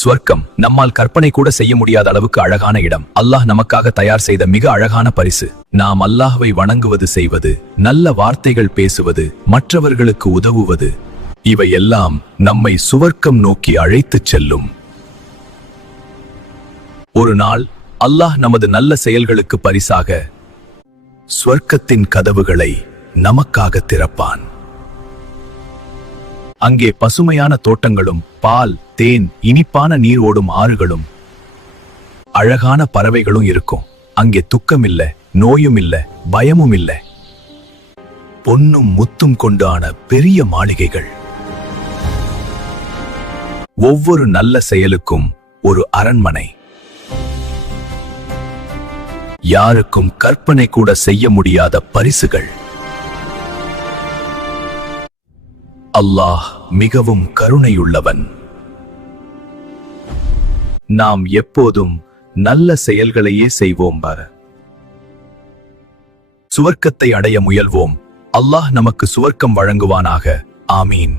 சுவர்க்கம் நம்மால் கற்பனை கூட செய்ய முடியாத அளவுக்கு அழகான இடம். அல்லாஹ் நமக்காக தயார் செய்த மிக அழகான பரிசு. நாம் அல்லாஹ்வை வணங்குவது, செய்வது, நல்ல வார்த்தைகள் பேசுவது, மற்றவர்களுக்கு உதவுவது, இவையெல்லாம் நம்மை சுவர்க்கம் நோக்கி அழைத்துச் செல்லும். ஒரு நாள் அல்லாஹ் நமது நல்ல செயல்களுக்கு பரிசாக சுவர்க்கத்தின் கதவுகளை நமக்காக திறப்பான். அங்கே பசுமையான தோட்டங்களும், பால், தேன், இனிப்பான நீர் ஓடும் ஆறுகளும், அழகான பறவைகளும் இருக்கும். அங்கே துக்கம் இல்ல, நோயும் இல்ல, பயமும் இல்ல. பொன்னும் முத்தும் கொண்டான பெரிய மாளிகைகள். ஒவ்வொரு நல்ல செயலுக்கும் ஒரு அரண்மனை. யாருக்கும் கற்பனை கூட செய்ய முடியாத பரிசுகள். அல்லாஹ் மிகவும் கருணையுள்ளவன். நாம் எப்போதும் நல்ல செயல்களையே செய்வோம். சுவர்க்கத்தை அடைய முயல்வோம். அல்லாஹ் நமக்கு சுவர்க்கம் வழங்குவானாக. ஆமீன்.